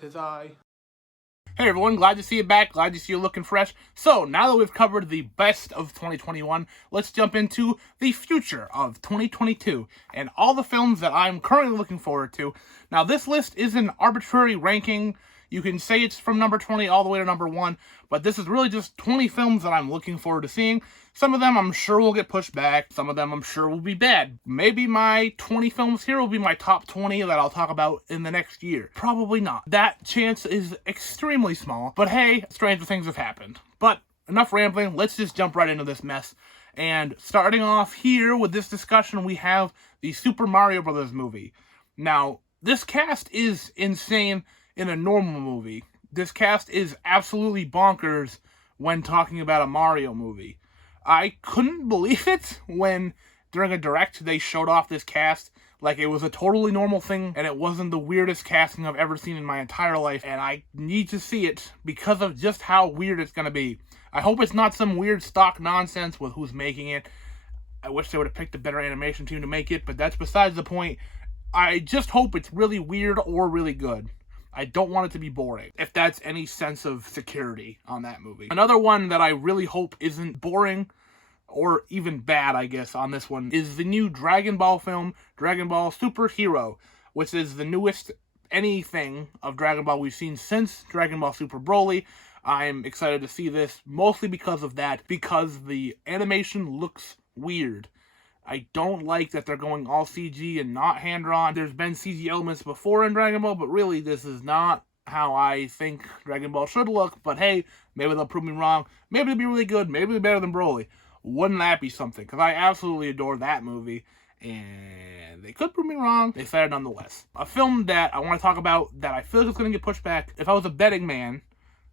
'Tis I. Hey everyone, glad to see you back, glad to see you looking fresh. So, now that we've covered the best of 2021, let's jump into the future of 2022 and all the films that I'm currently looking forward to. Now, this list is an arbitrary ranking. You can say it's from number 20 all the way to number 1, but this is really just 20 films that I'm looking forward to seeing. Some of them I'm sure will get pushed back, some of them I'm sure will be bad. Maybe my 20 films here will be my top 20 that I'll talk about in the next year. Probably not. That chance is extremely small, but hey, stranger things have happened. But enough rambling, let's just jump right into this mess. And starting off here with this discussion, we have the Super Mario Bros. Movie. Now, this cast is insane in a normal movie. This cast is absolutely bonkers when talking about a Mario movie. I couldn't believe it when, during a direct, they showed off this cast like it was a totally normal thing, and it wasn't the weirdest casting I've ever seen in my entire life, and I need to see it because of just how weird it's gonna be. I hope it's not some weird stock nonsense with who's making it. I wish they would have picked a better animation team to make it, but that's besides the point. I just hope it's really weird or really good. I don't want it to be boring, if that's any sense of security on that movie. Another one that I really hope isn't boring, or even bad, I guess, on this one, is the new Dragon Ball film, Dragon Ball Super Hero, which is the newest anything of Dragon Ball we've seen since Dragon Ball Super Broly. I'm excited to see this, mostly because of that, because the animation looks weird. I don't like that they're going all CG and not hand-drawn. There's been CG elements before in Dragon Ball, but really this is not how I think Dragon Ball should look. But hey, maybe they'll prove me wrong. Maybe it'll be really good. Maybe it'll be better than Broly. Wouldn't that be something? Because I absolutely adore that movie. And they could prove me wrong. They said it nonetheless. A film that I want to talk about that I feel like it's going to get pushed back. If I was a betting man,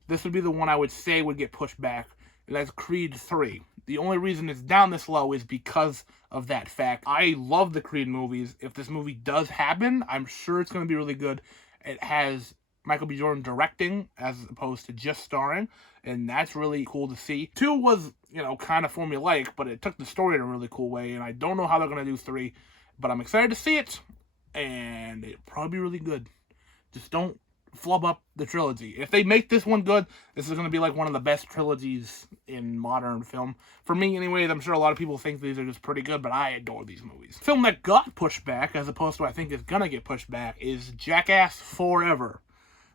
this would be the one I would say would get pushed back. And that's Creed 3. The only reason it's down this low is because of that fact. I love the Creed movies. If this movie does happen, I'm sure it's going to be really good. It has Michael B. Jordan directing as opposed to just starring, and that's really cool to see. 2 was, kind of formulaic, but it took the story in a really cool way, and I don't know how they're going to do 3, but I'm excited to see it, and it'll probably be really good. Just don't flub up the trilogy. If they make this one good, this is going to be like one of the best trilogies in modern film. For me, anyways, I'm sure a lot of people think these are just pretty good, but I adore these movies. Film that got pushed back, as opposed to I think is going to get pushed back, is Jaxs Forever.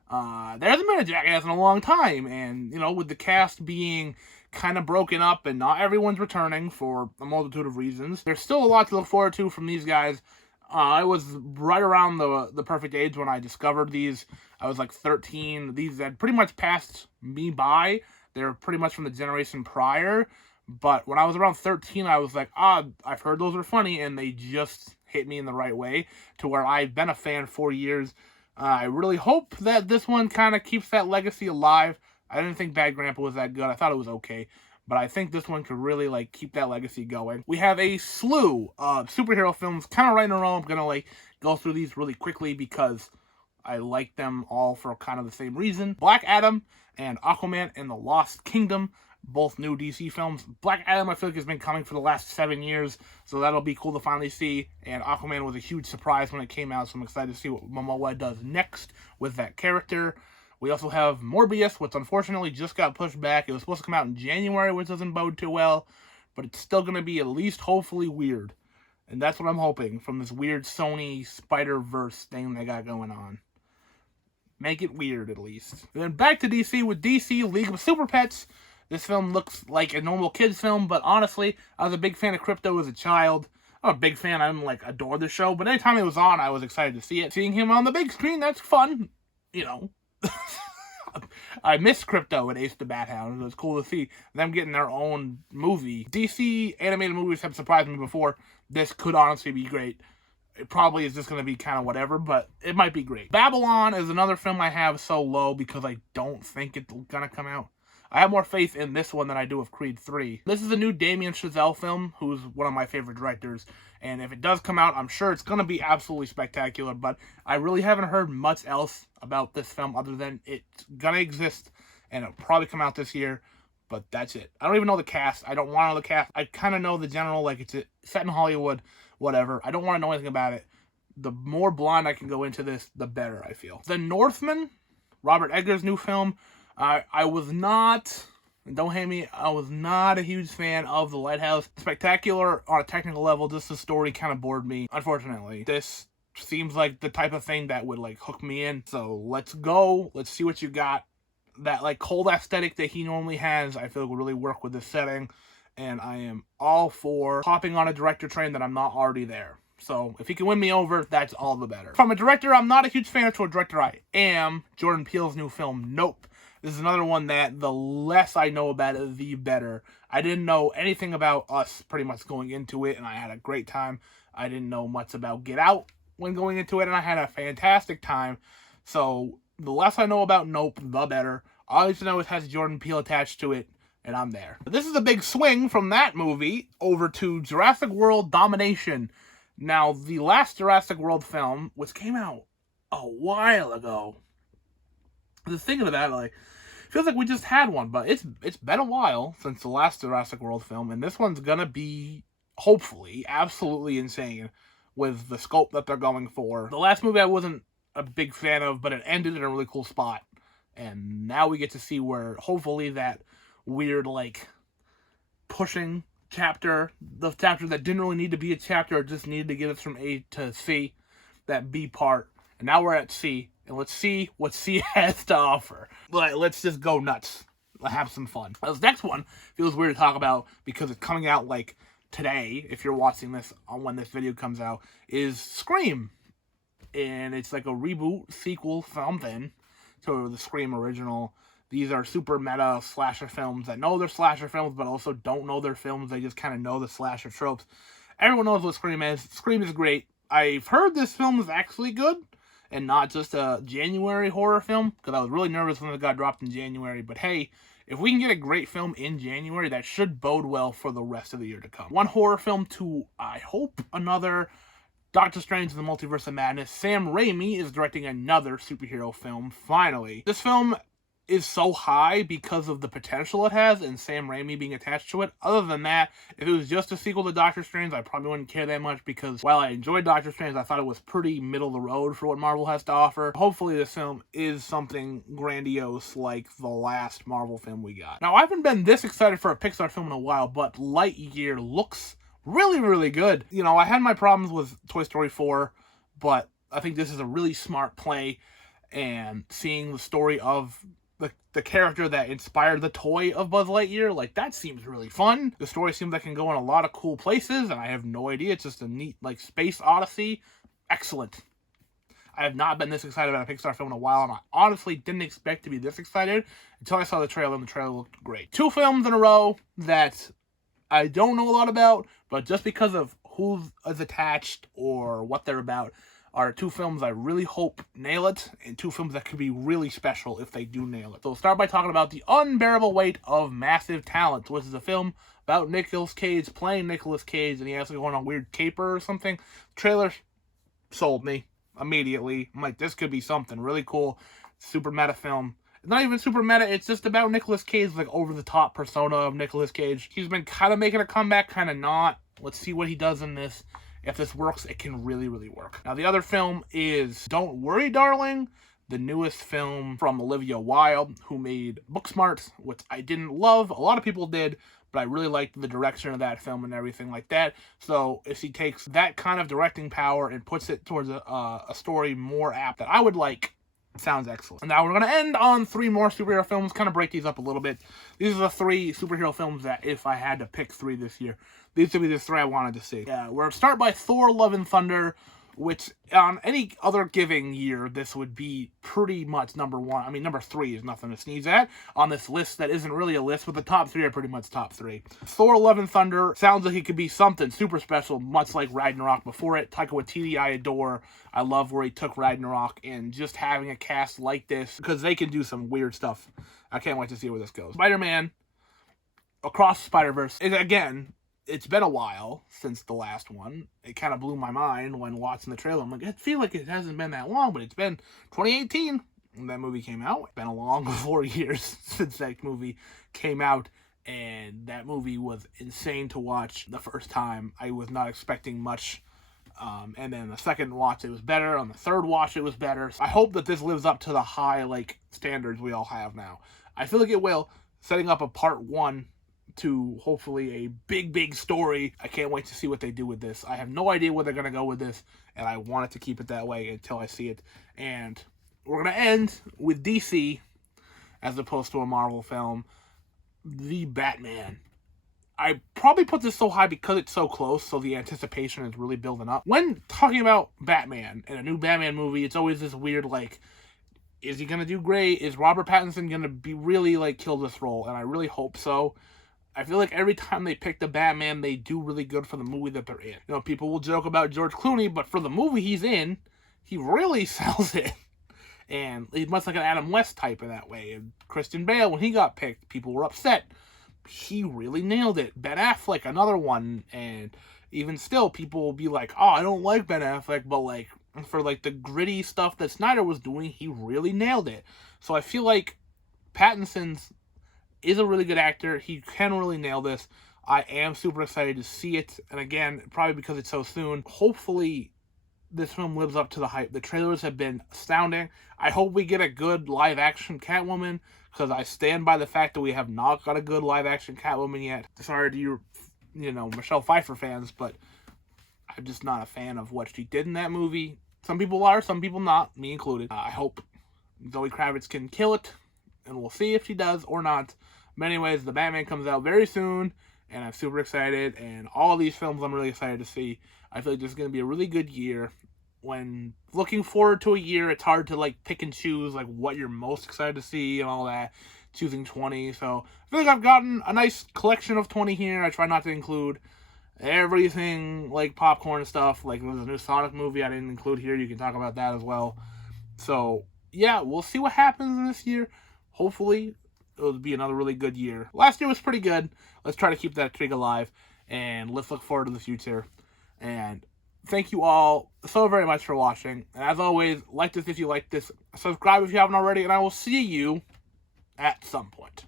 There hasn't been a Jackass in a long time, and, with the cast being kind of broken up and not everyone's returning for a multitude of reasons, there's still a lot to look forward to from these guys. I was right around the perfect age when I discovered these. I was like 13. These had pretty much passed me by. They're pretty much from the generation prior. But when I was around 13, I was like, I've heard those were funny, and they just hit me in the right way to where I've been a fan for years. I really hope that this one kind of keeps that legacy alive. I didn't think Bad Grandpa was that good. I thought it was okay. But I think this one could really, keep that legacy going. We have a slew of superhero films kind of right in a row. I'm going to, go through these really quickly because I like them all for kind of the same reason. Black Adam and Aquaman and the Lost Kingdom, both new DC films. Black Adam, I feel like, has been coming for the last 7 years, so that'll be cool to finally see. And Aquaman was a huge surprise when it came out, so I'm excited to see what Momoa does next with that character. We also have Morbius, which unfortunately just got pushed back. It was supposed to come out in January, which doesn't bode too well, but it's still going to be at least hopefully weird. And that's what I'm hoping from this weird Sony SpiderVerse thing they got going on. Make it weird, at least. And then back to DC with DC League of Super Pets. This film looks like a normal kid's film, but honestly, I was a big fan of Crypto as a child. I'm a big fan. I didn't, adore the show, but anytime it was on, I was excited to see it. Seeing him on the big screen, that's fun. I missed Crypto and Ace the Bat Hound. It was cool to see them getting their own movie. DC animated movies have surprised me before. This could honestly be great. It probably is just going to be kind of whatever, but it might be great. Babylon is another film I have so low because I don't think it's going to come out. I have more faith in this one than I do with Creed 3. This is a new Damien Chazelle film, who's one of my favorite directors, and if it does come out, I'm sure it's going to be absolutely spectacular, but I really haven't heard much else about this film other than it's going to exist, and it'll probably come out this year, but that's it. I don't even know the cast. I don't want to know the cast. I kind of know the general, it's set in Hollywood, whatever. I don't want to know anything about it. The more blind I can go into this, the better, I feel. The Northman Robert Eggers' new film. I was not, don't hate me, I was not a huge fan of The Lighthouse. Spectacular on a technical level, just the story kind of bored me, unfortunately. This seems like the type of thing that would like hook me in. So let's go. Let's see what you got. That like cold aesthetic that he normally has, I feel like would really work with this setting. And I am all for hopping on a director train that I'm not already there. So if he can win me over, that's all the better. From a director I'm not a huge fan of to a director I am, Jordan Peele's new film, Nope. This is another one that the less I know about it, the better. I didn't know anything about Us pretty much going into it, and I had a great time. I didn't know much about Get Out when going into it, and I had a fantastic time. So the less I know about Nope, the better. All I just know is it has Jordan Peele attached to it, and I'm there. This is a big swing from that movie over to Jurassic World Domination. Now, the last Jurassic World film, which came out a while ago, just thinking about it, like, feels like we just had one, but it's been a while since the last Jurassic World film, and this one's gonna be, hopefully, absolutely insane with the scope that they're going for. The last movie I wasn't a big fan of, but it ended in a really cool spot, and now we get to see where, hopefully, that weird, like, pushing chapter, the chapter that didn't really need to be a chapter, just needed to get us from A to C, that B part, and now we're at C, and let's see what C has to offer. Let's just go nuts. Have some fun. This next one feels weird to talk about because it's coming out like today, if you're watching this on when this video comes out, is Scream. And it's like a reboot, sequel, something to the Scream original. These are super meta slasher films that know they're slasher films, but also don't know they're films. They just kind of know the slasher tropes. Everyone knows what Scream is. Scream is great. I've heard this film is actually good, and not just a January horror film, because I was really nervous when it got dropped in January. But hey, if we can get a great film in January, that should bode well for the rest of the year to come. One horror film to, I hope, another Doctor Strange in the Multiverse of Madness. Sam Raimi is directing another superhero film, finally. This film is so high because of the potential it has and Sam Raimi being attached to it. Other than that, if it was just a sequel to Doctor Strange, I probably wouldn't care that much, because while I enjoyed Doctor Strange, I thought it was pretty middle of the road for what Marvel has to offer. Hopefully this film is something grandiose like the last Marvel film we got. Now, I haven't been this excited for a Pixar film in a while, but Lightyear looks really, really good. You know, I had my problems with Toy Story 4, but I think this is a really smart play, and seeing the story of the character that inspired the toy of Buzz Lightyear, like, that seems really fun. The story seems like it can go in a lot of cool places, and I have no idea. It's just a neat, like, space odyssey. Excellent. I have not been this excited about a Pixar film in a while, and I honestly didn't expect to be this excited until I saw the trailer, and the trailer looked great. 2 films in a row that I don't know a lot about, but just because of who is attached or what they're about, are 2 films I really hope nail it, and 2 films that could be really special if they do nail it. So we'll start by talking about The Unbearable Weight of Massive Talent, which is a film about Nicolas Cage playing Nicolas Cage, and he has to go on a weird caper or something. The trailer sold me immediately. I'm like, this could be something really cool. Super meta film. It's not even super meta, it's just about Nicolas Cage, like over-the-top persona of Nicolas Cage. He's been kind of making a comeback, kind of not. Let's see what he does in this. If this works, it can really, really work. Now, the other film is Don't Worry, Darling, the newest film from Olivia Wilde, who made Booksmart, which I didn't love. A lot of people did, but I really liked the direction of that film and everything like that. So if she takes that kind of directing power and puts it towards a story more apt that I would like, sounds excellent. And now we're going to end on 3 more superhero films, kind of break these up a little bit. These are the 3 superhero films that if I had to pick 3 this year, these would be the 3 I wanted to see. We're going to start by Thor Love and Thunder, which on any other giving year, this would be pretty much number 1. I mean, number 3 is nothing to sneeze at on this list that isn't really a list, but the top 3 are pretty much top 3. Thor Love and Thunder sounds like it could be something super special, much like Ragnarok before it. Taika Waititi, I adore. I love where he took Ragnarok, and just having a cast like this, because they can do some weird stuff. I can't wait to see where this goes. Spider-Man Across SpiderVerse is, again, it's been a while since the last one. It kind of blew my mind when watching the trailer. I'm like, I feel like it hasn't been that long, but it's been 2018 when that movie came out. It's been a long 4 years since that movie came out, and that movie was insane to watch the first time. I was not expecting much And then the second watch, it was better. On the third watch, it was better. So I hope that this lives up to the high, like, standards we all have now. I feel like it will, setting up a part 1 to hopefully a big, big story. I can't wait to see what they do with this. I have no idea where they're going to go with this, and I want it to keep it that way until I see it. And we're going to end with DC, as opposed to a Marvel film, The Batman. I probably put this so high because it's so close, so the anticipation is really building up. When talking about Batman and a new Batman movie, it's always this weird, like, is he going to do great? Is Robert Pattinson going to be really, like, kill this role? And I really hope so. I feel like every time they pick the Batman, they do really good for the movie that they're in. You know, people will joke about George Clooney, but for the movie he's in, he really sells it. And he's much like an Adam West type in that way. And Christian Bale, when he got picked, people were upset. He really nailed it. Ben Affleck, another one, and even still, people will be like, oh, I don't like Ben Affleck, but, like, for, like, the gritty stuff that Snyder was doing, he really nailed it. So I feel like Pattinson's is a really good actor. He can really nail this. I am super excited to see it, and again, probably because it's so soon, hopefully this film lives up to the hype. The trailers have been astounding. I hope we get a good live-action Catwoman, because I stand by the fact that we have not got a good live-action Catwoman yet. Sorry to you know, Michelle Pfeiffer fans, but I'm just not a fan of what she did in that movie. Some people are, some people not, me included. I hope Zoe Kravitz can kill it, and we'll see if she does or not. But anyways, The Batman comes out very soon, and I'm super excited, and all of these films I'm really excited to see. I feel like this is going to be a really good year. When looking forward to a year, it's hard to, like, pick and choose, like, what you're most excited to see and all that, choosing 20. So I feel like I've gotten a nice collection of 20 here. I try not to include everything, like popcorn and stuff. Like, there's a new Sonic movie I didn't include here. You can talk about that as well. So yeah, we'll see what happens in this year. Hopefully it'll be another really good year. Last year was pretty good. Let's try to keep that streak alive, and let's look forward to the future. And thank you all so very much for watching. And as always, like this if you like this, subscribe if you haven't already, and I will see you at some point.